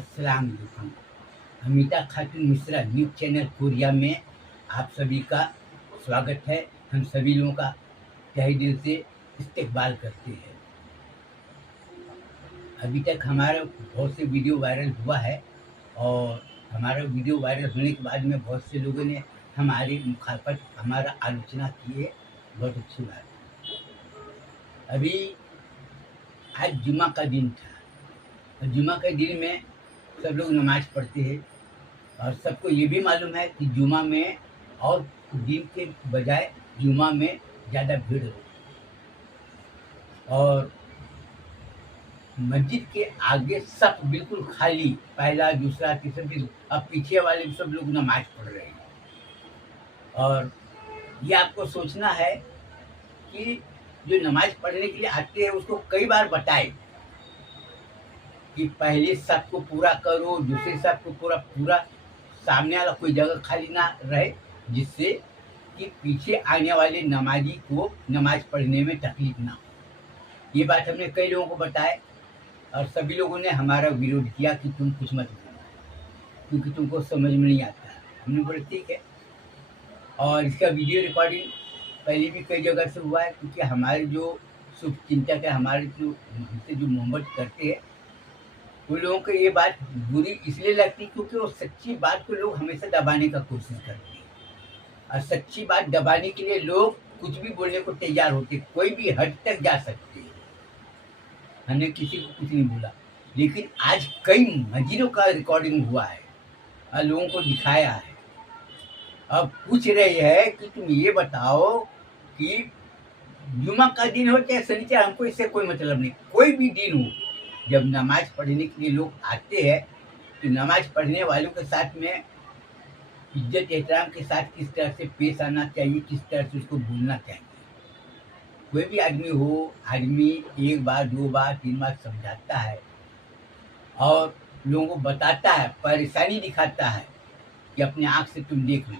अस्सलाम वालेकुम। अमिता खातून Mishra news channel Korea में आप सभी का स्वागत है। हम सभी लोगों का तहे दिल से इस्तकबाल करते हैं। अभी तक हमारा बहुत से वीडियो वायरल हुआ है और हमारा वीडियो वायरल होने के बाद में बहुत से लोगों ने हमारी मुखालफत हमारा आलोचना की है। बहुत अच्छी बात है। अभी आज जुम्मा का दिन था और जुम्मा के दिन में सब लोग नमाज़ पढ़ते हैं और सबको ये भी मालूम है कि जुम्मा में और दिन के बजाय जुम्मा में ज़्यादा भीड़ होती है और मस्जिद के आगे सब बिल्कुल खाली, पहला दूसरा तीसरा भी, अब पीछे वाले भी सब लोग नमाज पढ़ रहे हैं। और ये आपको सोचना है कि जो नमाज पढ़ने के लिए आते हैं उसको कई बार बताए कि पहले सब को पूरा करो, दूसरे सब को पूरा सामने वाला कोई जगह खाली ना रहे, जिससे कि पीछे आने वाले नमाजी को नमाज पढ़ने में तकलीफ ना हो। ये बात हमने कई लोगों को बताया और सभी लोगों ने हमारा विरोध किया कि तुम कुछ मत बोलो क्योंकि तुमको समझ में नहीं आता। हमने बोला ठीक है। और इसका वीडियो रिकॉर्डिंग पहले भी कई जगह से हुआ है क्योंकि हमारे जो शुभ चिंतक है, हमारे जो हमसे जो मोहब्बत करते हैं, उन लोगों को ये बात बुरी इसलिए लगती क्योंकि वो सच्ची बात को लोग हमेशा दबाने का कोशिश करते हैं और सच्ची बात दबाने के लिए लोग कुछ भी बोलने को तैयार होते, कोई भी हद तक जा सकते हैं। हमने किसी को कुछ नहीं बोला, लेकिन आज कई मस्जिदों का रिकॉर्डिंग हुआ है और लोगों को दिखाया है। अब पूछ रही है कि तुम ये बताओ कि जुम्मा का दिन हो चाहे शनिचर, हमको इससे कोई मतलब नहीं। कोई भी दिन हो, जब नमाज पढ़ने के लिए लोग आते हैं तो नमाज पढ़ने वालों के साथ में इज्जत एहतराम के साथ किस तरह से पेश आना चाहिए, किस तरह से उसको बोलना चाहिए। कोई भी आदमी हो, आदमी एक बार, दो बार, तीन बार समझाता है और लोगों को बताता है, परेशानी दिखाता है कि अपने आँख से तुम देख लो,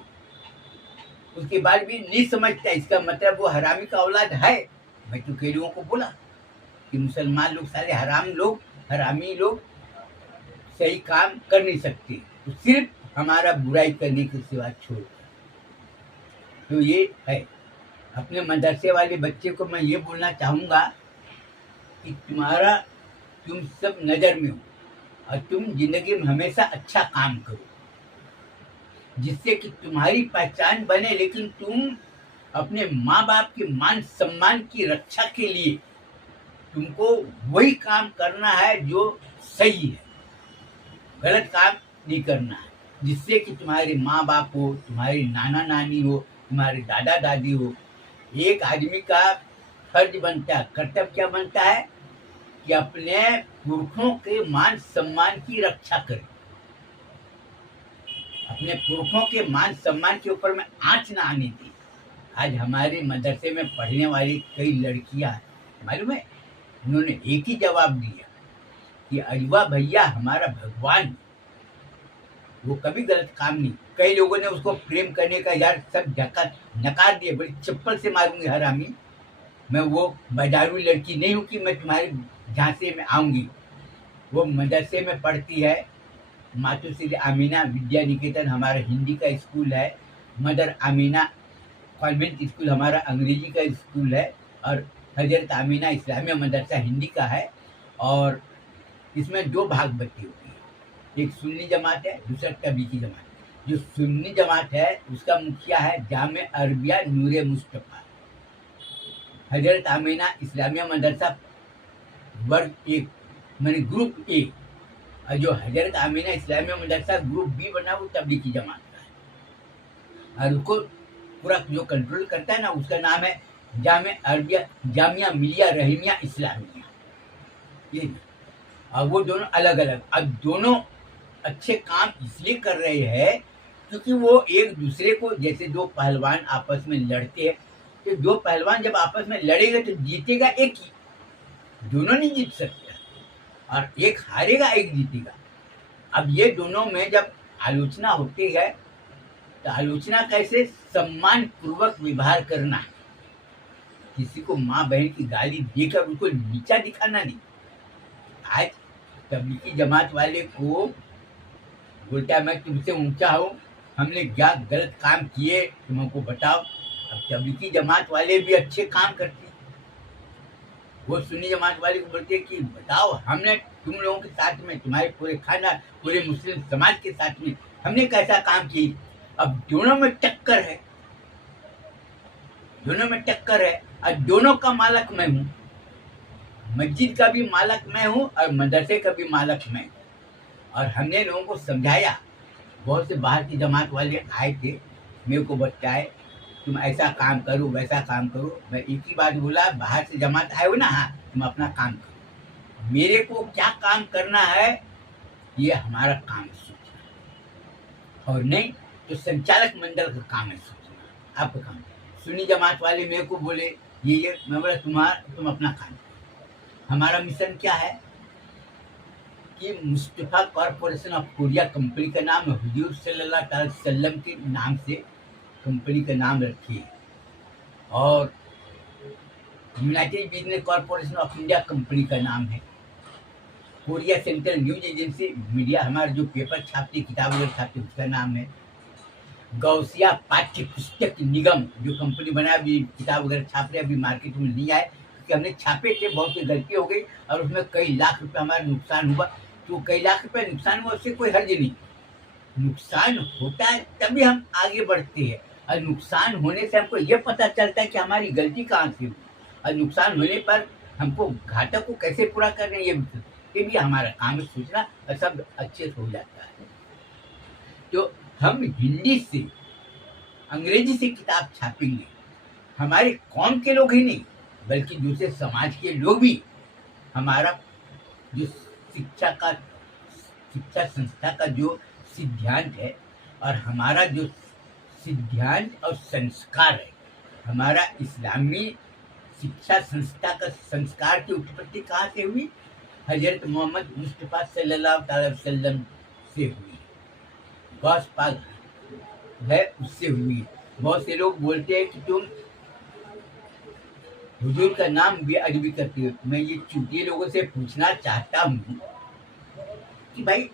उसके बाद भी नहीं समझता, इसका मतलब वो हरामी का औलाद है। मैं तो कई लोगों को बोला कि मुसलमान लोग सारे हरामी लोग सही काम कर नहीं सकते, तो सिर्फ हमारा बुराई करने के सिवा छोड़। तो ये है। अपने मदरसे वाले बच्चे को मैं ये बोलना चाहूँगा कि तुम सब नज़र में हो और तुम जिंदगी में हमेशा अच्छा काम करो जिससे कि तुम्हारी पहचान बने, लेकिन तुम अपने माँ बाप के मान सम्मान की रक्षा के लिए तुमको वही काम करना है जो सही है, गलत काम नहीं करना है, जिससे कि तुम्हारे माँ बाप हो, तुम्हारे नाना नानी हो, तुम्हारे दादा दादी हो। एक आदमी का फर्ज बनता है, कर्तव्य क्या बनता है कि अपने पुरखों के मान सम्मान की रक्षा करे। अपने पुरखों के मान सम्मान के ऊपर में आँच ना आने दी। आज हमारे मदरसे में पढ़ने वाली कई लड़कियां, मालूम है, उन्होंने एक ही जवाब दिया कि अजवा भैया हमारा भगवान, वो कभी गलत काम नहीं। कई लोगों ने उसको प्रेम करने का यार सब नकार दिए, बड़ी चप्पल से मारूंगी हरामी। मैं वो बाजारू लड़की नहीं हूँ कि मैं तुम्हारे झांसे में आऊंगी। वो मदरसे में पढ़ती है, मातोश्री आमीना विद्या निकेतन हमारा हिंदी का स्कूल है, मदर आमीना कॉन्वेंट स्कूल हमारा अंग्रेजी का स्कूल है और हजरत आमीना इस्लामिया मदरसा हिंदी का है। और इसमें दो भाग बटी होती है, एक सुन्नी जमात है, दूसरा तबलीगी जमात है। जो सुन्नी जमात है उसका मुखिया है जामे अरबिया नूरे मुस्तफ़ा। हजरत आमीना इस्लामिया मदरसा वर्ग एक मैंने ग्रुप ए, और जो हजरत आमीना इस्लामिया मदरसा ग्रुप बी बना वो तबलीगी जमात का है और उसको पूरा जो कंट्रोल करता है ना उसका नाम है जामे अरबिया जामिया मिलिया रहीमिया इस्लामिया। ये और वो दोनों अलग अलग, अब दोनों अच्छे काम इसलिए कर रहे हैं क्योंकि वो एक दूसरे को, जैसे दो पहलवान आपस में लड़ते हैं तो दो पहलवान जब आपस में लड़ेगा तो जीतेगा एक ही, दोनों नहीं जीत सकता, और एक हारेगा एक जीतेगा। अब ये दोनों में जब आलोचना होती है तो आलोचना कैसे सम्मान पूर्वक व्यवहार करना है, किसी को माँ बहन की गाली देकर उसको नीचा दिखाना नहीं। आज तबलीगी जमात वाले को बोलता है मैं तुमसे ऊंचा हूँ, हमने क्या गलत काम किए तुम हमको बताओ। अब तबलीगी जमात वाले भी अच्छे काम करते हैं, वो सुन्नी जमात वाले को बोलते हैं कि बताओ हमने तुम लोगों के साथ में, तुम्हारे पूरे खाना, पूरे मुस्लिम समाज के साथ में हमने कैसा काम किया। अब दोनों में टक्कर है, दोनों में टक्कर है और दोनों का मालक मैं हूँ। मस्जिद का भी मालक मैं हूँ और मदरसे का भी मालक मैं हूँ। और हमने लोगों को समझाया, बहुत से बाहर की जमात वाले आए थे, मेरे को बताए तुम ऐसा काम करो वैसा काम करो। मैं एक ही बात बोला, बाहर से जमात आए हो ना, हाँ तुम अपना काम करो, मेरे को क्या काम करना है ये हमारा काम है सोचना, और नहीं तो संचालक मंडल का काम है सोचना, आपका काम। सुन्नी जमात वाले मेरे को बोले ये, मैं बोला तुम अपना काम करो। हमारा मिशन क्या है कि Mustafa corporation of Korea company का नाम हुजूर सल्लल्लाहु अलैहि वसल्लम के नाम से कंपनी का नाम रखिए, और United business corporation of India company का नाम है। Korea central news agency media, हमारा जो पेपर छापती किताब वगैरह छापती उसका नाम है। गौसिया पाठ्य पुस्तक निगम जो कंपनी बना, अभी किताब वगैरह छाप रहे, अभी मार्केट में नहीं आए क्योंकि हमने छापे थे, बहुत सी गलती हो गई और उसमें कई लाख रुपए हमारा नुकसान हुआ। तो कई लाख रुपए नुकसान हुआ, उससे कोई हर्ज नहीं। नुकसान होता है तभी हम आगे बढ़ते हैं, और नुकसान होने से हमको ये पता चलता है कि हमारी गलती कहाँ से हुई, और नुकसान होने पर हमको घाटा को कैसे पूरा करना है ये भी हमारा काम है सोचना, और सब अच्छे से हो जाता है। तो हम हिंदी से अंग्रेजी से किताब छापेंगे, हमारे कौम के लोग ही नहीं बल्कि दूसरे समाज के लोग भी हमारा जो शिक्षा संस्था का जो सिद्धांत है, और हमारा जो सिद्धांत और संस्कार है, हमारा इस्लामी शिक्षा संस्था का संस्कार की उत्पत्ति कहाँ से हुई? हजरत मोहम्मद मुस्तफा सल्लल्लाहु अलैहि वसल्लम से हुई, गौस पाक है उससे हुई। बहुत से लोग बोलते हैं कि तुम हुजूर का नाम भी अदबी करते हो। मैं ये चूतिए लोगों से पूछना चाहता हूँ कि भाई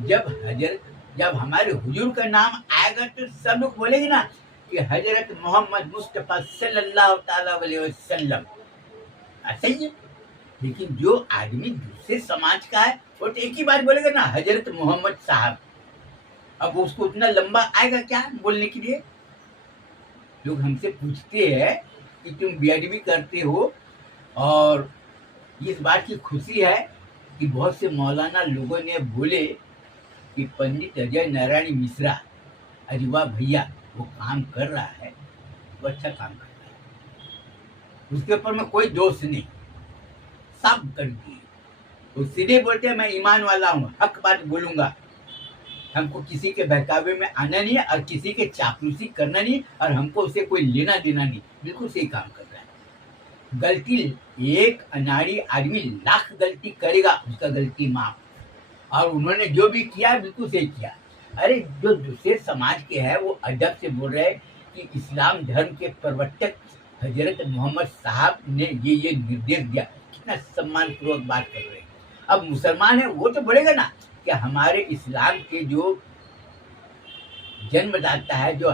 जब हमारे हुजूर का नाम आएगा तो सब लोग बोलेंगे ना कि हजरत मोहम्मद मुस्तफा सल्लल्लाहु अलैहि वसल्लम, सही है। लेकिन जो आदमी दूसरे समाज का है वो तो एक ही बात बोलेगा ना, हजरत मोहम्मद साहब। अब उसको उतना लंबा आएगा क्या बोलने के लिए? लोग हमसे पूछते हैं कि तुम बेअदबी करते हो, और इस बात की खुशी है कि बहुत से मौलाना लोगों ने बोले कि पंडित अजय नारायण मिश्रा, अरे वाह भैया वो काम कर रहा है, वो अच्छा काम कर रहा है, उसके ऊपर में कोई दोष नहीं, सब कर दिए। वो सीधे बोलते हैं मैं ईमान वाला हूँ, हक बात बोलूंगा, हमको किसी के बहकावे में आना नहीं है और किसी के चापलूसी करना नहीं, और हमको उसे कोई लेना देना नहीं, बिल्कुल सही काम कर रहा है। गलती एक अनाड़ी आदमी लाख गलती करेगा, उसका गलती माफ, और उन्होंने जो भी किया बिल्कुल सही किया। अरे जो दूसरे समाज के हैं वो अदब से बोल रहे हैं कि इस्लाम धर्म के प्रवर्तक हजरत मोहम्मद साहब ने ये निर्देश दिया, कितना सम्मान पूर्वक बात कर रहे हैं। अब मुसलमान है वो तो बोलेगा ना कि हमारे इस्लाम के जो जन्मदाता है, जो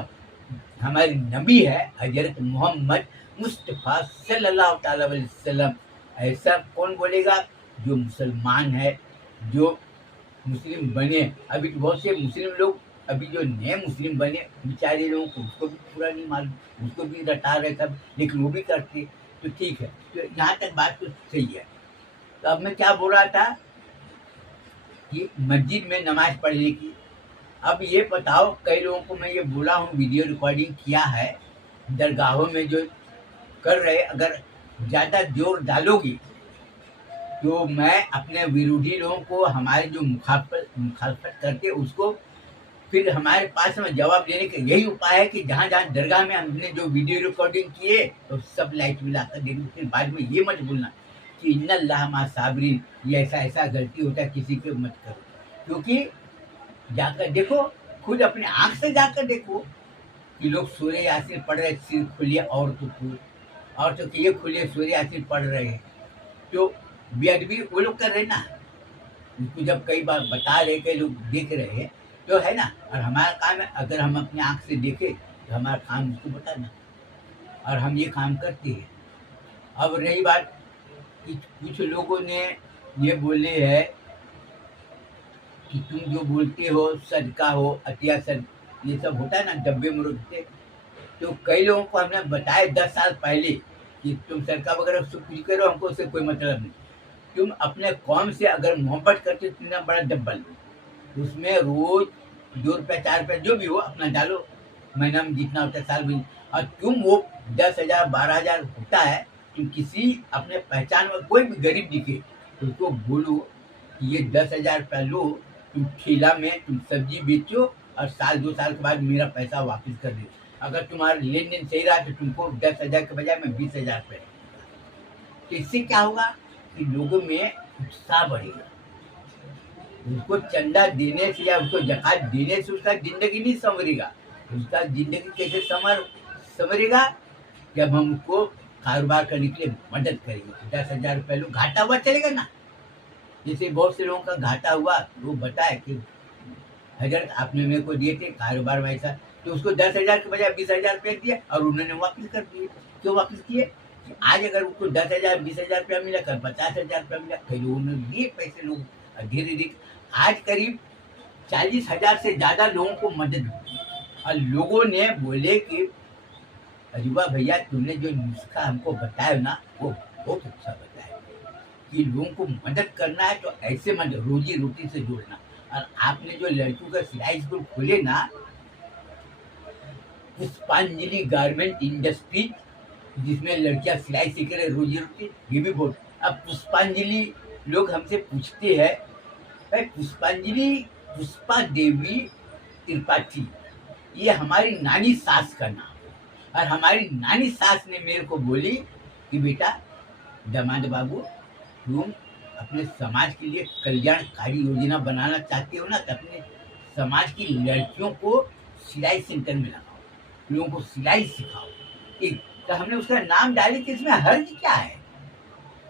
हमारे नबी है हजरत मोहम्मद मुस्तफा सल्लल्लाहु अलैहि वसल्लम, ऐसा कौन बोलेगा? जो मुसलमान है, जो मुस्लिम बने। अभी तो बहुत से मुस्लिम लोग, अभी जो नए मुस्लिम बने बेचारे लोगों को उसको भी पूरा नहीं मालूम, उसको भी रटा रहे सब, लेकिन वो भी करते। तो ठीक है, तो यहाँ तक बात तो सही है। तो अब मैं क्या बोल रहा था कि मस्जिद में नमाज पढ़ने की। अब ये बताओ, कई लोगों को मैं ये बोला हूँ, वीडियो रिकॉर्डिंग किया है, दरगाहों में जो कर रहे, अगर ज़्यादा जोर डालोगी तो मैं अपने विरोधी लोगों को, हमारे जो मुखालफत करते उसको, फिर हमारे पास में जवाब देने का यही उपाय है कि जहाँ जहाँ दरगाह में हमने जो वीडियो रिकॉर्डिंग किए तो सब लाइट मिलाकर देंगे। फिर बाद में ये मत बोलना कि इन्नल्लाह मा साबिरीन, ये ऐसा गलती होता है, किसी के मत करो। क्योंकि जाकर देखो, खुद अपने आँख से जाकर देखो कि लोग सूर्य यासीन पढ़ रहे, सिर खुलिए, और तो ये खुले सूर्य यासीन पढ़ रहे हैं, तो बेअदबी वो लोग कर रहे ना, उसको जब कई बार बता रहे, कई लोग देख रहे हैं, तो है ना। और हमारा काम है, अगर हम अपनी आँख से देखें तो हमारा काम उसको बताना, और हम ये काम करते हैं। अब रही बात कि कुछ लोगों ने ये बोले है कि तुम जो बोलते हो सदका हो, अतिया सद, ये सब होता है ना डब्बे में रखते। तो कई लोगों को हमने बताया 10 साल पहले कि तुम सदका वगैरह सब कुछ करो, हमको उससे कोई मतलब नहीं। तुम अपने कौम से अगर मोहब्बत करते हो, तुमने बड़ा डब्बा लो, उसमें रोज 2 रुपया 4 रुपया जो भी हो अपना डालो, महीना में जितना होता है, साल में। और तुम वो 10,000 12,000 होता है, तुम किसी अपने पहचान में कोई भी गरीब दिखे तो उसको बोलो कि ये 10,000 रुपया लो, तुम ठेला में तुम सब्जी बेचो और साल 2 साल के बाद मेरा पैसा वापस कर दो। अगर तुम्हारा लेन देन सही रहा तो तुमको 10,000 के बजाय मैं 20,000 रुपये। तो इससे क्या होगा कि लोगों में उत्साह बढ़ेगा। उसको चंदा देने से या उसको जकात देने से उसका जिंदगी नहीं संवरेगा। उसका जिंदगी कैसे संवरेगा? जब हम उसको कारोबार करने के लिए मदद करेंगे। 10,000 रुपये लो, घाटा हुआ चलेगा ना। जैसे बहुत से लोगों का घाटा हुआ, वो बताए कि हजरत आपने मेरे को दिए थे कारोबार में ऐसा, तो उसको 10,000 के बजाय 20,000 रुपये दिए और उन्होंने वापस कर दिए। क्यों वापस किए? कि आज अगर उसको 10,000 20,000 रुपया मिला, कल 50,000 रुपया मिला, कई लोगों ने दिए पैसे लोग, धीरे धीरे आज करीब 40,000 से ज्यादा लोगों को मदद हुई। और लोगों ने बोले कि अजूबा भैया तुमने जो नुस्खा हमको बताया ना वो बहुत अच्छा बताया कि लोगों को मदद करना है तो ऐसे मदद, रोजी रोटी से जोड़ना। और आपने जो लड़कियों का सिलाई स्कूल खोले ना, पुष्पांजलि गारमेंट इंडस्ट्री, जिसमें लड़कियां सिलाई सीख रहे रोजी रोटी, ये भी बहुत। अब पुष्पांजलि लोग हमसे पूछते हैं, भाई पुष्पांजलि पुष्पा देवी त्रिपाठी, ये हमारी नानी सास का नाम। और हमारी नानी सास ने मेरे को बोली कि बेटा दामाद बाबू, तुम अपने समाज के लिए कल्याणकारी योजना बनाना चाहते हो ना, तो अपने समाज की लड़कियों को सिलाई सेंटर में लगाओ, लोगों को सिलाई सिखाओ। एक तो हमने उसका नाम डाली कि इसमें हर्ज क्या है?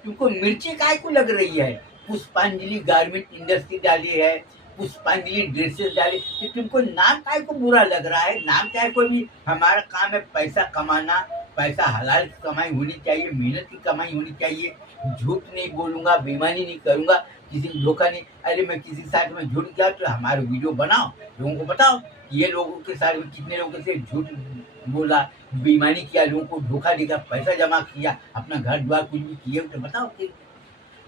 तुमको मिर्ची काय को लग रही है? पुष्पांजलि गारमेंट इंडस्ट्री डाली है, पुष्पांजलि ड्रेसेस डाली, तो तुमको नाम काय को बुरा लग रहा है? नाम क्या है? कोई भी, हमारा काम है पैसा कमाना, पैसा हलाल की कमाई होनी चाहिए, मेहनत की कमाई होनी चाहिए। झूठ नहीं बोलूंगा, बेईमानी नहीं करूंगा, किसी को धोखा नहीं। अरे मैं किसी के साथ में झूठ किया तो हमारे वीडियो बनाओ, लोगों को बताओ ये लोगों के साथ में कितने लोगों से झूठ बोला, बेईमानी किया, लोगों को धोखा देकर पैसा जमा किया, अपना घर द्वार कुछ भी किए तो बताओ कि।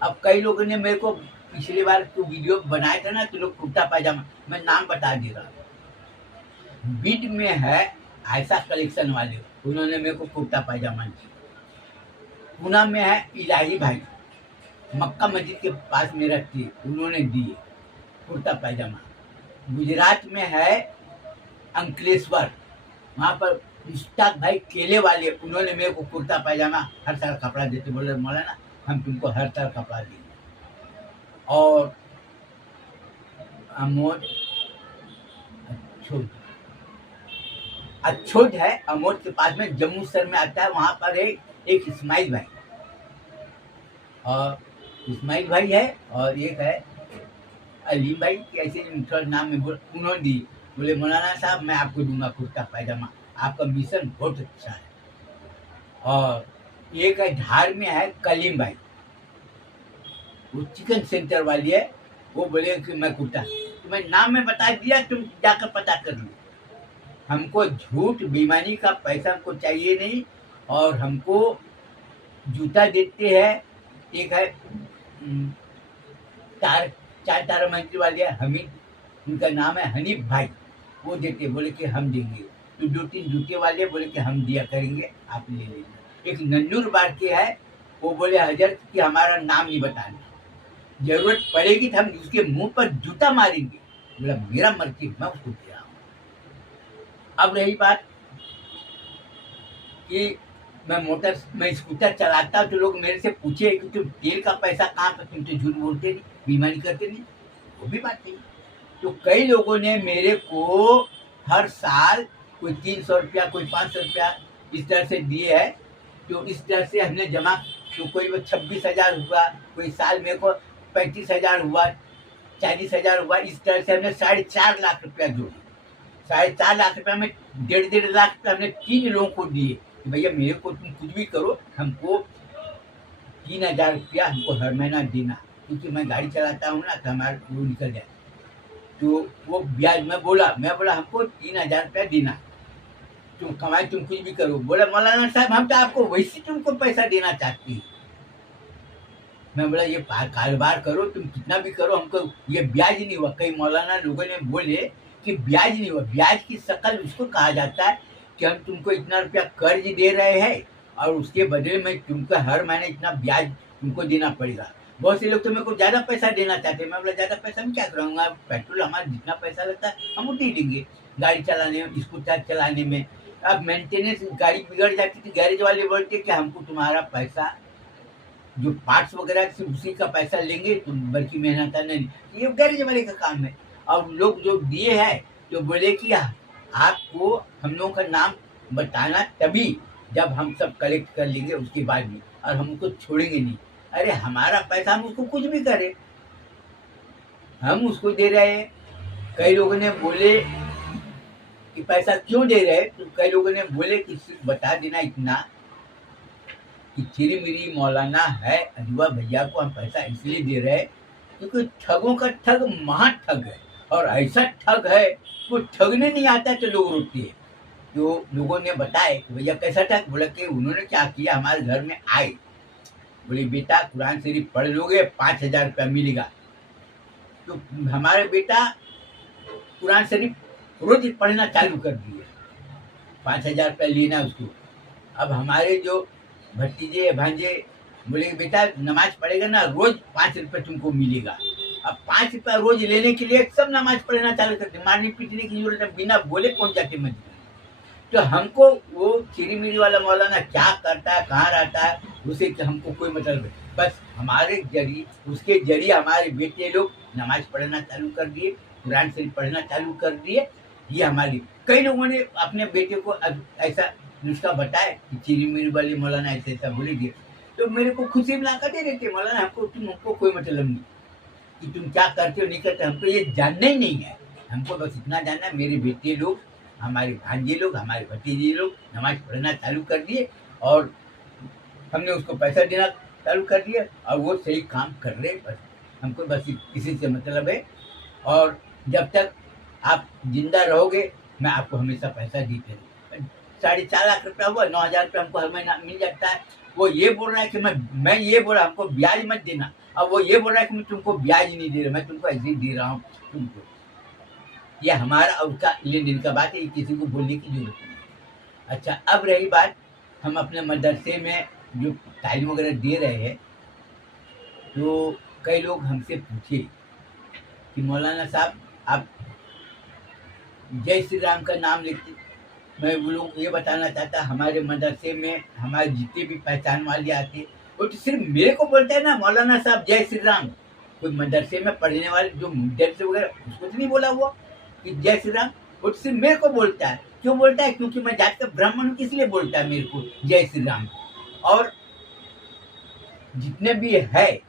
अब कई लोगों ने मेरे को पिछली बार तो वीडियो बनाया था ना, तो लोग कुर्ता पायजामा, मैं नाम बता दे रहा हूँ। बीड में है ऐसा कलेक्शन वाले, उन्होंने मेरे को कुर्ता पायजामा दिया। पूना में है इलाही भाई, मक्का मस्जिद के पास में रहती, उन्होंने दिए कुर्ता पायजामा। गुजरात में है अंकलेश्वर, वहाँ पर मुश्ताक भाई केले वाले, उन्होंने मेरे को कुर्ता पायजामा हर साल कपड़ा देते, बोले मौलाना हम तुमको हर साल कपड़ा देंगे। और अमोद अच्छोद है, अमोद के पास में जम्मू शहर में आता है, वहाँ पर है एक इस्माइल भाई, और इस्माइल भाई है, और एक है अलीम भाई, ऐसे नाम में उन्होंने दी। बोले मौलाना साहब मैं आपको दूंगा कुर्ता पायजामा, आपका मिशन बहुत अच्छा है। और एक है धार में है कलीम भाई, वो चिकन सेंटर वाली है, वो बोले कि मैं कुर्ता, तो मैं नाम में बता दिया, तुम जाकर पता कर लो। हमको झूठ बेईमानी का पैसा हमको चाहिए नहीं। और हमको जूता देते हैं, एक है चार तारा मंजिल वाले हमीद, उनका नाम है हनीफ भाई, वो देते, बोले कि हम देंगे। तो 2-3 जूते वाले बोले कि हम दिया करेंगे, आप ले लेना। एक नन्नूर बार के है, वो बोले हजरत कि हमारा नाम नहीं बताना, जरूरत पड़ेगी तो हम उसके मुंह पर जूता मारेंगे। बोला मेरा मर्जी, मैं उसको दे रहा हूँ। अब रही बात कि मैं स्कूटर चलाता हूँ, तो लोग मेरे से पूछे कि तुम तेल का पैसा कहाँ पर, तुम तो झूठ बोलते नहीं, बेईमानी करते नहीं, वो भी बात नहीं। तो कई लोगों ने मेरे को हर साल कोई 300 रुपया, कोई 500 रुपया इस तरह से दिए है। तो इस तरह से हमने जमा, तो कोई 26,000 हुआ, कोई साल मेरे को 35,000 हुआ, 40,000 हुआ। इस तरह से हमने 4.5 लाख रुपया जोड़े। 4.5 लाख रुपया में 1.5 रुपया हमने 3 लोगों को दिए कि भैया मेरे को तुम कुछ भी करो, हमको 3,000 रुपया हमको हर महीना देना, क्योंकि मैं गाड़ी चलाता हूँ ना, तो हमारा वो निकल जाए। तो वो ब्याज मैं बोला हमको 3,000 रुपया देना, तुम कमाए, तुम कुछ भी करो। बोला मौलाना साहब हम तो आपको वैसे तुमको पैसा देना चाहते हैं। मैं बोला ये कारोबार करो, तुम कितना भी करो, हमको ये ब्याज नहीं हुआ। कई मौलाना लोगों ने बोले कि ब्याज नहीं हुआ। ब्याज की शकल उसको कहा जाता है कि हम तुमको इतना रुपया कर्ज दे रहे हैं और उसके बदले में तुमको हर महीने इतना ब्याज तुमको देना पड़ेगा। बहुत से लोग तो मेरे को ज़्यादा पैसा देना चाहते हैं। मैं बोला ज़्यादा पैसा में क्या करूँगा, पेट्रोल हमारा जितना पैसा लगता है हम उतनी देंगे गाड़ी चलाने में, स्कूटर चलाने में। अब मेंटेनेंस गाड़ी बिगड़ जाती थी, गैरेज वाले बोलते कि हमको तुम्हारा पैसा जो पार्ट्स वगैरह सिर्फ उसी का पैसा लेंगे, तुम बल्कि मेहनत नहीं, ये गैरेज वाले का काम है। और लोग जो दिए हैं तो बोले कि आपको हम लोगों का नाम बताना तभी जब हम सब कलेक्ट कर लेंगे उसके बाद में, और हम उसको छोड़ेंगे नहीं। अरे हमारा पैसा, हम उसको कुछ भी करें, हम उसको दे रहे हैं। कई लोगों ने बोले कि पैसा क्यों दे रहे हैं, तो कई लोगों ने बोले कि सिर्फ बता देना इतना कि चिरी मिरी मौलाना है अजवा भैया को हम पैसा इसलिए दे रहे हैं क्योंकि ठगों का ठग महाठग है, और ऐसा ठग है वो ठगने नहीं आता तो लोग रोकते हैं। तो लोगों ने बताया कि भैया कैसा ठग, बोला कि उन्होंने क्या किया, हमारे घर में आए, बोले बेटा कुरान शरीफ पढ़ लोगे 5,000 रुपया मिलेगा। तो हमारे बेटा कुरान शरीफ रोज पढ़ना चालू कर दिए, 5,000 रुपया लेना उसको। अब हमारे जो भतीजे भांजे बोले बेटा नमाज पढ़ेगा ना, रोज 5 रुपये तुमको मिलेगा। अब 5 रुपया रोज लेने के लिए सब नमाज पढ़ना चालू करते, मारने पीटने की जरूरत है, बिना बोले पहुंच जाते मस्जिद। तो हमको वो चिरी मिरी वाला मौलाना क्या करता है, कहाँ रहता है, उसे हमको कोई मतलब नहीं। बस हमारे जरिए, उसके जरिए हमारे बेटे लोग नमाज पढ़ना चालू कर दिए, कुरान शरीफ पढ़ना चालू कर दिए। ये हमारी, कई लोगों ने अपने बेटे को ऐसा नुस्खा बताया कि चिरी मिरी वाले मौलाना ऐसे ऐसा बोलेंगे, तो मेरे को खुशी मिला कर दे देते, मौलाना हमको कोई मतलब नहीं कि तुम क्या करते हो नहीं करते, हमको ये जानना ही नहीं है। हमको बस इतना जानना है, मेरे बेटे लोग, हमारे भांजे लोग, हमारे भतीजे लोग नमाज पढ़ना चालू कर दिए और हमने उसको पैसा देना चालू कर दिया, और वो सही काम कर रहे। बस हमको बस इसी से मतलब है। और जब तक आप जिंदा रहोगे मैं आपको हमेशा पैसा देते रहूँ। 4.5 लाख रुपया हुआ, 9,000 रुपया हमको हर महीना मिल जाता है। वो ये बोल रहा है कि मैं ये बोल रहा, हमको ब्याज मत देना। अब वो ये बोल रहा है कि मैं तुमको ब्याज नहीं दे रहा, मैं तुमको ऐसे ही दे रहा हूँ तुमको। ये हमारा और उसका लेन देन का बात है, ये किसी को बोलने की जरूरत नहीं। अच्छा, अब रही बात, हम अपने मदरसे में जो तालीम वगैरह दे रहे हैं, तो कई लोग हमसे पूछे कि मौलाना साहब आप जय श्री राम का नाम लिखते। मैं वो लोग ये बताना चाहता, हमारे मदरसे में हमारे जितने भी पहचान वाले आते वो तो सिर्फ मेरे को बोलते हैं ना मौलाना साहब जय श्री राम। कोई मदरसे में पढ़ने वाले जो मुदर्रिस वगैरह उसको तो नहीं बोला हुआ कि जय श्री राम, वो तो सिर्फ मेरे को बोलता है। क्यों बोलता है? क्योंकि मैं जात का ब्राह्मण हूँ, इसलिए बोलता है मेरे को जय श्री राम। और जितने भी है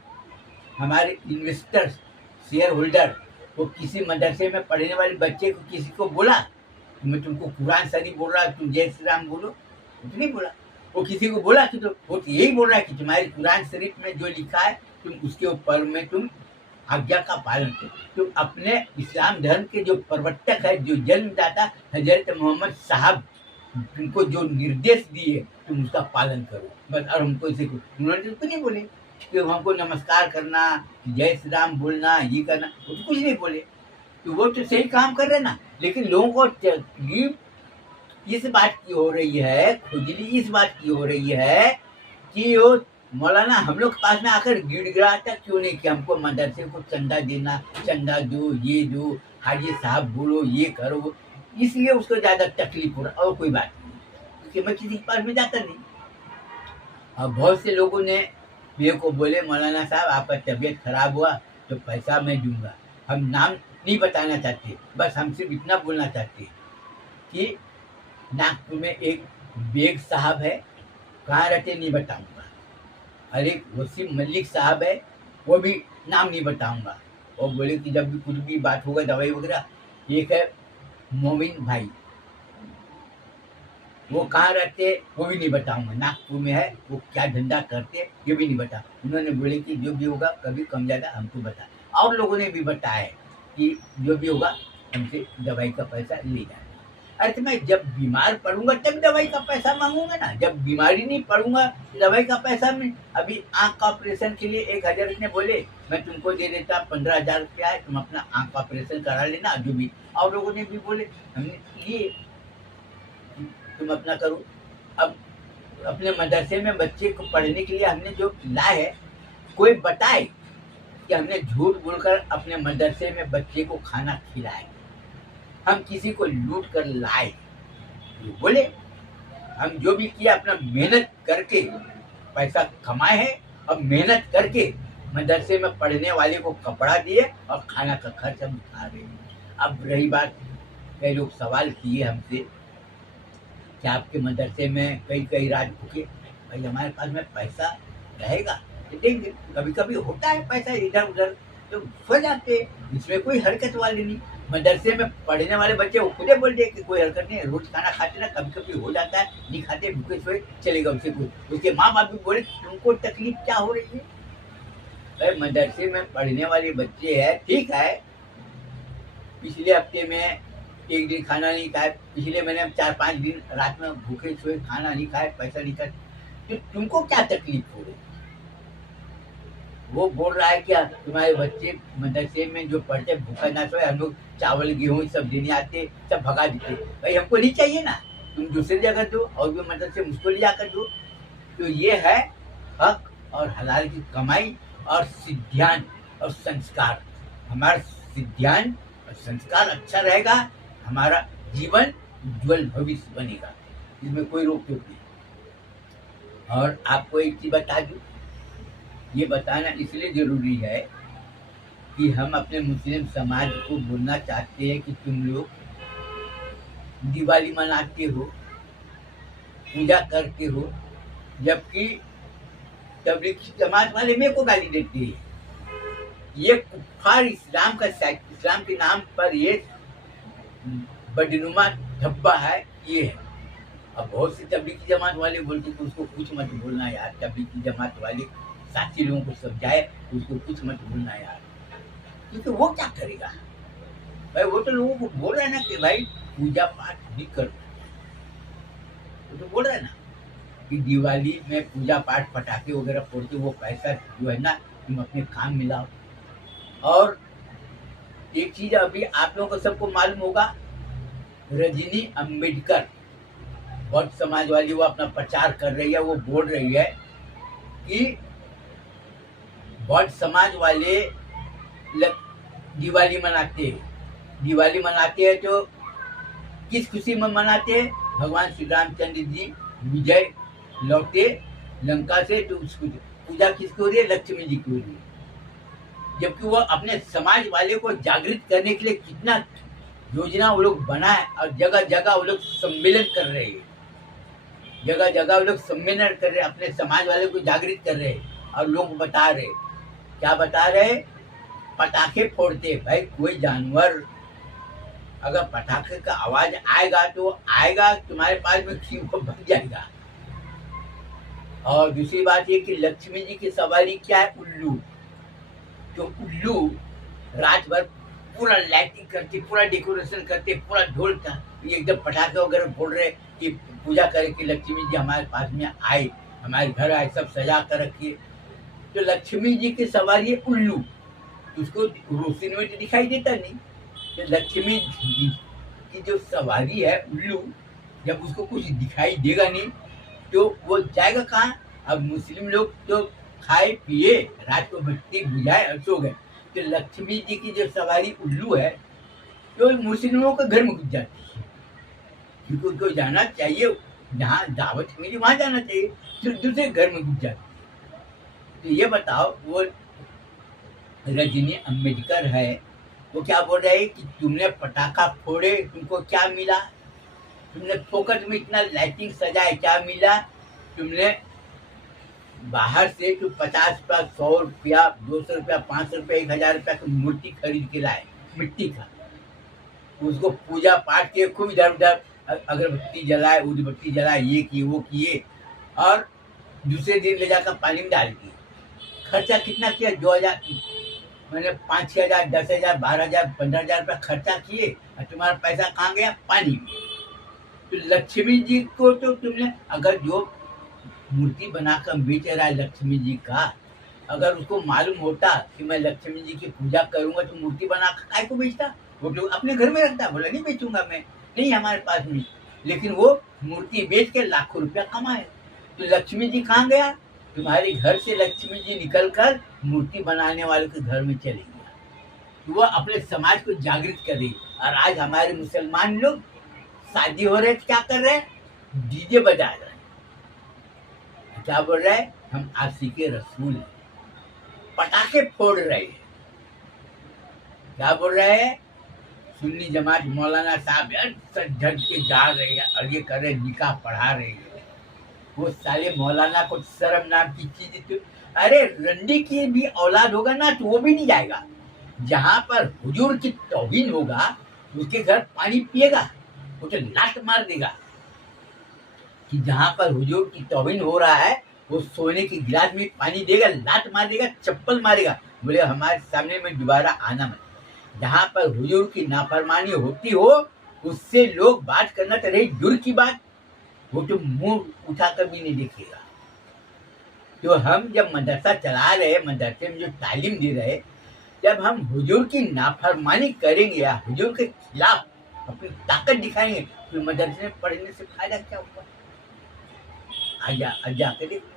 हमारे इन्वेस्टर्स, शेयर होल्डर, वो किसी मदरसे में पढ़ने वाले बच्चे को किसी को बोला कि मैं तुमको कुरान शरीफ बोल रहा, तुम जय श्री राम बोलो, तो नहीं बोला। वो किसी को बोला कि तो वो यही बोल रहा है कि तुम्हारी कुरान शरीफ में जो लिखा है तुम उसके ऊपर में तुम आज्ञा का पालन करो। तुम अपने इस्लाम धर्म के जो प्रवर्तक है, जो जन्मदाता हजरत मोहम्मद साहब, तुमको जो निर्देश दिए तुम उसका पालन करो बस। और हमको इसे उन्होंने तो नहीं बोले कि हमको नमस्कार करना, जय श्री राम बोलना, ये करना, वो तो कुछ नहीं बोले। तो वो तो सही काम कर रहे ना, लेकिन लोगों को तकलीफ इस बात की हो रही है, खुजली इस बात की हो रही है कि वो मौलाना हम लोग के पास में आकर गिड़गिड़ाता क्यों नहीं कि हमको मदरसे को चंदा देना, चंदा दो, ये दो, हाजी साहब बोलो, ये करो। इसलिए उसको ज़्यादा तकलीफ हो रहा, और कोई बात नहीं, क्योंकि मैं किसी के पास में जाता नहीं। और बहुत से लोगों ने मेरे को बोले मौलाना साहब आपका तबीयत खराब हुआ तो पैसा मैं दूंगा। हम नाम नहीं बताना चाहते, बस हम सिर्फ इतना बोलना चाहते कि नागपुर में एक बेग साहब है, कहाँ रहते नहीं बताऊंगा, और एक वसीम मलिक साहब है, वो भी नाम नहीं बताऊंगा। और बोले कि जब भी कुछ भी बात होगा दवाई वगैरह, एक है मोमिन भाई, वो कहाँ रहते वो भी नहीं बताऊंगा, नागपुर में है, वो क्या धंधा करते ये भी नहीं बता। उन्होंने बोले कि जो भी होगा कभी कम ज़्यादा हमको बता। और लोगों ने भी बताया है कि जो भी होगा हमसे दवाई का पैसा ले जाना। अरे तो मैं जब बीमार पड़ूंगा तब दवाई का पैसा मांगूंगा ना, जब बीमारी नहीं पड़ूंगा दवाई का पैसा में। अभी आँख का ऑपरेशन के लिए 1,000 ने बोले, मैं तुमको दे देता 15,000 रुपया है, तुम अपना आँख का ऑपरेशन करा लेना जो भी। और लोगों ने भी बोले हमने लिए, तुम अपना करो। अब अपने मदरसे में बच्चे को पढ़ने के लिए हमने जो लाए है, कोई बताए कि हमने झूठ बोलकर अपने मदरसे में बच्चे को खाना खिलाए, हम किसी को लूट कर लाए। ये बोले हम जो भी किया अपना मेहनत करके पैसा कमाए हैं, और मेहनत करके मदरसे में पढ़ने वाले को कपड़ा दिए और खाना का खर्च हम उठा रहे हैं। अब रही बात, कई लोग सवाल किए हमसे कि आपके मदरसे में कई रात भूखे, भाई हमारे पास में पैसा रहेगा तो देंगे, कभी कभी होता है पैसा इधर उधर तो सो जाते हैं, इसमें कोई हरकत वाली नहीं। मदरसे में पढ़ने वाले बच्चे वो खुदे बोल दे कि कोई हरकत नहीं, रोज खाना खाते ना, कभी कभी हो जाता है, नहीं खाते भूखे सोए चलेगा उससे कुछ। उसके माँ बाप भी बोले तुमको तकलीफ क्या हो रही है। भाई मदरसे में पढ़ने वाले बच्चे है, ठीक है, पिछले हफ्ते में 1 दिन खाना नहीं खाए, पिछले महीने में 4-5 दिन रात में भूखे सोए खाना नहीं खाए, पैसा नहीं खाए, तो तुमको क्या तकलीफ हो रही। वो बोल रहा है क्या तुम्हारे बच्चे मदरसे में जो पढ़ते भूखा ना सोए, हम लोग चावल गेहूँ सब देने आते, सब भगा देते। भाई हमको नहीं चाहिए ना, तुम दूसरी जगह दो और भी मदरसे मुझको ले जाकर दो। तो ये है हक और हलाल की कमाई और सिद्धांत और संस्कार। हमारा सिद्धांत और संस्कार अच्छा रहेगा, हमारा जीवन उज्जवल भविष्य बनेगा, इसमें कोई रोक टोक नहीं। और आपको एक चीज बता दूं, ये बताना इसलिए जरूरी है कि हम अपने मुस्लिम समाज को बोलना चाहते हैं कि तुम लोग दिवाली मनाते हो, पूजा करते हो, जबकि तबलीगी जमात वाले मेरे को गाली देते हैं। ये कुफ्फार इस्लाम के नाम पर ये बदनुमा धब्बा है, ये है। अब बहुत से तबलीगी जमात वाले बोलते कि उसको कुछ मत बोलना यार, तबलीगी जमात वाले साथी लोगों को समझाए उसको कुछ मत बोलना यार, क्योंकि वो क्या करेगा भाई, वो तो लोगों को बोल रहा है ना कि भाई पूजा पाठ भी करो, वो तो बोल रहा है ना कि दिवाली में पूजा पाठ पटाखे वगैरह फोड़ते, वो पैसा जो है ना तुम अपने काम में लाओ। और एक चीज अभी आप लोगों को सबको मालूम होगा, रजनी अम्बेडकर बौद्ध समाज वाली वो अपना प्रचार कर रही है, वो बोल रही है कि बौद्ध समाज वाले दिवाली मनाते हैं। दिवाली मनाते हैं तो किस खुशी में मनाते हैं, भगवान श्री रामचंद्र जी विजय लौटे लंका से, तो उसको पूजा किसको हो रही है, लक्ष्मी जी को हो रही है। जबकि वो अपने समाज वाले को जागृत करने के लिए कितना योजना वो लोग बनाए, और जगह जगह वो लोग सम्मेलन कर रहे हैं, जगह जगह वो लोग सम्मेलन कर रहे हैं, अपने समाज वाले को जागृत कर रहे हैं। और लोग बता रहे, क्या बता रहे, पटाखे फोड़ते। भाई कोई जानवर अगर पटाखे का आवाज आएगा तो आएगा तुम्हारे पास में खीर को बन जाएगा। और दूसरी बात ये कि लक्ष्मी जी की सवारी क्या है, उल्लू। तो उल्लू रात भर पूरा लाइटिंग करते, पूरा डेकोरेशन करते, पूरा ढोल का एकदम पटाखे वगैरह फोड़ रहे कि पूजा करे कि लक्ष्मी जी हमारे पास में आए, हमारे घर आए, सब सजा कर रखिए। तो लक्ष्मी जी की सवारी है उल्लू, उसको रोशनी में तो दिखाई देता नहीं। तो लक्ष्मी जी की जो सवारी है उल्लू, जब उसको कुछ दिखाई देगा नहीं तो वो जाएगा कहाँ। अब मुस्लिम लोग तो खाए पिए रात को बत्ती बुझाए और सो गए, तो लक्ष्मी जी की जो सवारी उल्लू है तो मुस्लिमों के घर में घुस जाती है, क्योंकि उनको जाना चाहिए जहाँ दावत मिली वहाँ जाना चाहिए, तो दूसरे घर में घुस जाती है। तो ये बताओ, वो रजनी अम्बेडकर है, वो क्या बोल रहे हैं कि तुमने पटाखा फोड़े तुमको क्या मिला, तुमने फोकट में इतना लाइटिंग सजाए क्या मिला, तुमने बाहर से तो 50 रुपया, 100 रुपया, 200 रुपया, 500 रुपया, 1000 रुपया की मूर्ति खरीद के लाए मिट्टी का। उसको पूजा पाठ किए, खूब इधर उधर अगरबत्ती जलाए, उदबत्ती जलाए, ये किए वो किए, और दूसरे दिन ले जाकर पानी में डाल दिए। खर्चा कितना किया? 2000, मैंने 5-6 हजार, 10 हजार, 12 हजार, 15 हजार रुपया खर्चा किए, और तुम्हारा पैसा कहाँ गया? पानी में। तो लक्ष्मी जी को तो तुमने, अगर जो मूर्ति बनाकर बेच रहा है लक्ष्मी जी का, अगर उसको मालूम होता कि मैं लक्ष्मी जी की पूजा करूंगा तो मूर्ति बनाकर काय को बेचता? वो लोग अपने घर में रखता, बोला नहीं बेचूंगा मैं, नहीं हमारे पास में। लेकिन वो मूर्ति बेच के लाखों रुपया कमाए। तो लक्ष्मी जी कहाँ गया? तुम्हारे घर से लक्ष्मी जी निकल कर मूर्ति बनाने वाले के घर में चले गया। तो वो अपने समाज को जागृत कर रही। और आज हमारे मुसलमान लोग शादी हो रहे, क्या कर रहे हैं? डीजे बजा रहे हैं। क्या बोल रहे हैं? हम आशिके रसूल हैं। पटाखे फोड़ रहे हैं। क्या बोल रहे हैं? सुन्नी जमात मौलाना साहब सज धज के जा रहे हैं और ये कर रहे, निकाह पढ़ा रहे हैं। वो साले मौलाना को शर्म नाम की चीज तो, अरे रंडी की भी औलाद होगा ना तो वो भी नहीं जाएगा। जहां पर हुजूर की तौहीन होगा उसके घर पानी पिएगा, वो तो लात मार देगा। कि जहां पर हुजूर की तौहीन हो रहा है वो सोने की गिलास में पानी देगा, लात मार देगा, चप्पल मारेगा, बोले हमारे सामने में दोबारा आना मत। जहां पर हुजूर की नाफरमानी होती हो उससे लोग बात करना तो रही दूर की बात, वो तो मुंह उठाकर भी नहीं देखेगा। तो हम जब मदरसा चला रहे, मदरसे में जो तालीम दे रहे, जब हम हुजूर की नाफरमानी करेंगे या हुजूर के खिलाफ अपनी ताकत दिखाएंगे तो मदरसे में पढ़ने से फायदा क्या होगा? आज जाकर देखो,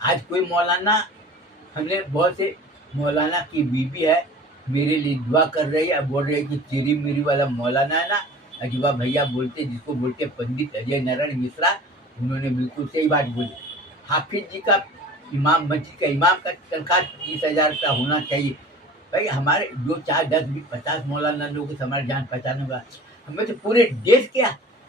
आज कोई मौलाना, हमने बहुत से मौलाना की बीबी है मेरे लिए दुआ कर रही है, बोल रही है कि चिरी मिरी वाला मौलाना है ना, अजीबा भैया बोलते, जिसको बोलते पंडित अजय नारायण मिश्रा, उन्होंने बिल्कुल सही बात बोली। हाफिज जी का इमाम, मस्जिद का इमाम का तनख्वाह 30,000 रुपया होना चाहिए। भाई हमारे 2, 4, 10, 20, 50 मौलाना लोगों से हमारे जान पहचान होगा। हमें तो पूरे देश के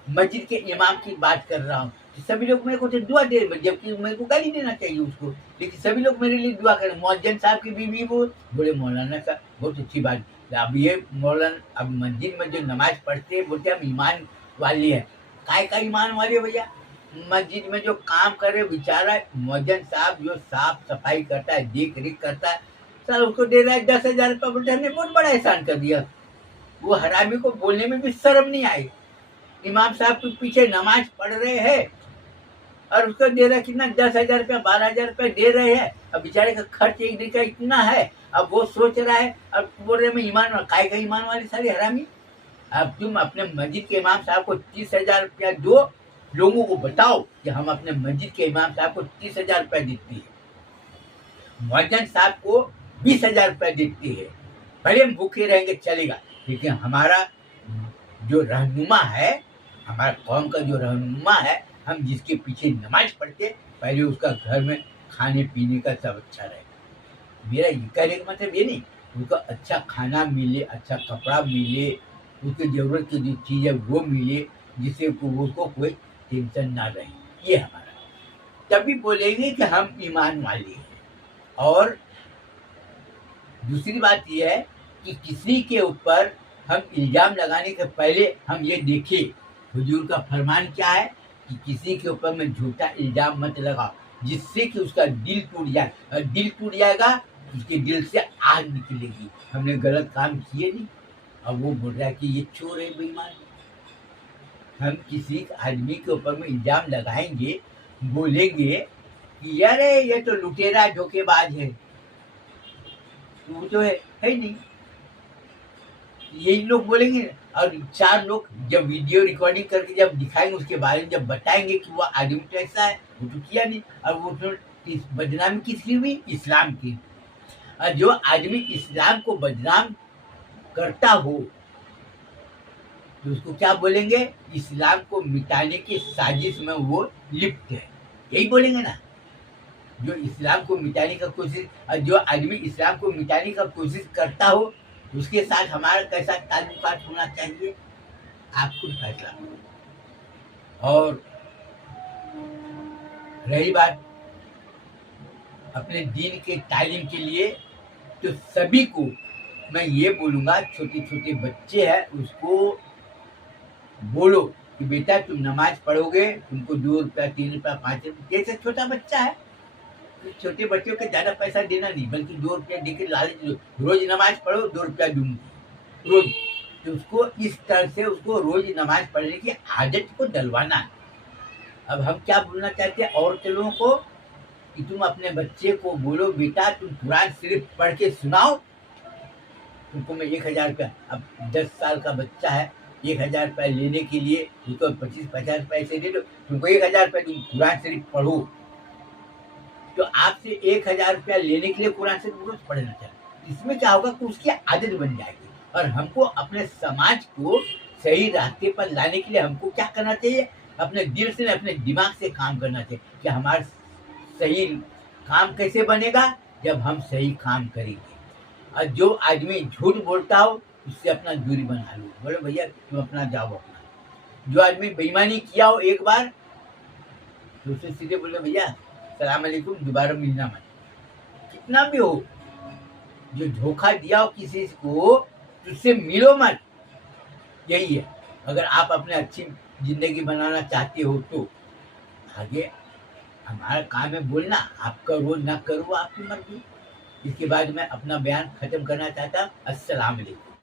मस्जिद के इमाम की बात कर रहा हूँ। सभी लोग मेरे को तो दुआ दे, जबकि मेरे को गाली देना चाहिए उसको, लेकिन सभी लोग मेरे लिए दुआ करें। मौजन साहब की बीवी वो बोले मौलाना का बहुत अच्छी बात। अब ये मौलाना अब मस्जिद में जो नमाज पढ़ते हैं बोलते हम ईमान वाली है। काय का ईमान वाली है भैया? मस्जिद में जो काम करे बेचारा मौजन साहब, जो साफ सफाई करता है, देख रेख करता है, सर उसको दे रहा है 10,000 रुपया, बोलते हमने बहुत बड़ा एहसान कर दिया। वो हरामी को बोलने में भी शर्म नहीं आई। इमाम साहब के पीछे नमाज पढ़ रहे हैं और उसको दे रहा है कितना? 10,000 रुपया, 12,000 रुपया दे रहे हैं। अब बेचारे का खर्च एक दिन का इतना है, अब वो सोच रहा है, अब बोल रहे मैं ईमान, काय का ईमान वाले सारे हरामी। अब तुम अपने मस्जिद के इमाम साहब को 30,000 रुपया दो, लोगों को बताओ कि हम अपने मस्जिद के इमाम साहब को 30,000 रुपया देते हैं, मौजन साहब को 20,000 रुपया देते हैं, भले हम भूखे रहेंगे चलेगा, लेकिन हमारा जो रहनुमा है, हमारा कौम का जो रहनुमा है, हम जिसके पीछे नमाज पढ़ते, पहले उसका घर में खाने पीने का सब अच्छा रहे। मेरा ये कहने का मतलब ये नहीं, उसको अच्छा खाना मिले, अच्छा कपड़ा मिले, उसकी जरूरत की जो चीज़ है वो मिले, जिससे उसको कोई टेंशन ना रहे, ये हमारा। तभी बोलेंगे कि हम ईमान वाले हैं। और दूसरी बात यह है कि किसी के ऊपर हम इल्ज़ाम लगाने के पहले हम ये देखें, हुजूर का फरमान क्या है कि किसी के ऊपर में झूठा इल्ज़ाम मत लगाओ, जिससे कि उसका दिल टूट जाए, और दिल टूट जाएगा उसके दिल से आग निकलेगी, हमने गलत काम किए नहीं। अब वो बोल रहा है कि ये चोर है, बेईमान। हम किसी आदमी के ऊपर में इल्ज़ाम लगाएंगे, बोलेंगे कि अरे ये तो लुटेरा धोखेबाज है, वो तो है ही नहीं, यही लोग बोलेंगे। और 4 लोग जब वीडियो रिकॉर्डिंग करके जब दिखाएंगे, उसके बारे में जब बताएंगे कि वो आदमी तो ऐसा है, वो तो किया नहीं, और वो तो बदनामी किसकी हुई? इस्लाम की। और जो आदमी इस्लाम को बदनाम करता हो तो उसको क्या बोलेंगे? इस्लाम को मिटाने की साजिश में वो लिप्त है, यही बोलेंगे ना। जो इस्लाम को मिटाने का कोशिश, और जो आदमी इस्लाम को मिटाने का कोशिश करता हो उसके साथ हमारा कैसा ताल्लुकात होना चाहिए, आप खुद फैसला करो। और रही बात अपने दीन के तालीम के लिए, तो सभी को मैं ये बोलूँगा, छोटे छोटे बच्चे हैं उसको बोलो कि बेटा तुम नमाज पढ़ोगे, तुमको 2 रुपया 3 रुपया 5 रुपया, जैसे छोटा बच्चा है तो छोटे बच्चों को ज्यादा पैसा देना नहीं, बल्कि 2 रुपया देकर लालच दो, रोज नमाज पढ़ो 2 रुपया दूंगी रोज। तो उसको इस तरह से उसको रोज नमाज पढ़ने की आदत को डलवाना है। अब हम क्या बोलना चाहते हैं और के लोगों को कि तुम अपने बच्चे को बोलो बेटा तुम कुरान सिर्फ पढ़ के सुनाओ, तुमको मैं 1,000 रुपया, अब 10 साल का बच्चा है, 1,000 रुपया लेने के लिए उसको 25-50 पैसे दे दो, तुमको 1,000 रुपया तुम कुरान शरीफ पढ़ो। तो आपसे 1,000 रुपया लेने के लिए कुरान शरीफ रोज पढ़ना चाहिए। इसमें क्या होगा कि उसकी आदत बन जाएगी। और हमको अपने समाज को सही रास्ते पर लाने के लिए हमको क्या करना चाहिए, अपने दिल से अपने दिमाग से काम करना चाहिए कि हमारा सही काम कैसे बनेगा, जब हम सही काम करेंगे। और जो आदमी झूठ बोलता हो उससे अपना दूरी बना लो, बोलो भैया तुम अपना जाओ अपना। जो आदमी बेईमानी किया हो एक बार तो उससे सीधे बोलो भैया सलाम अलैकुम, दोबारा मिलना मत, कितना भी हो। जो धोखा दिया हो किसी को तो उससे मिलो मत, यही है। अगर आप अपने अच्छी जिंदगी बनाना चाहते हो तो आगे हमारा काम है बोलना, आपका रोज ना करो आपकी मर्जी। इसके बाद मैं अपना बयान खत्म करना चाहता। अस्सलाम वालेकुम।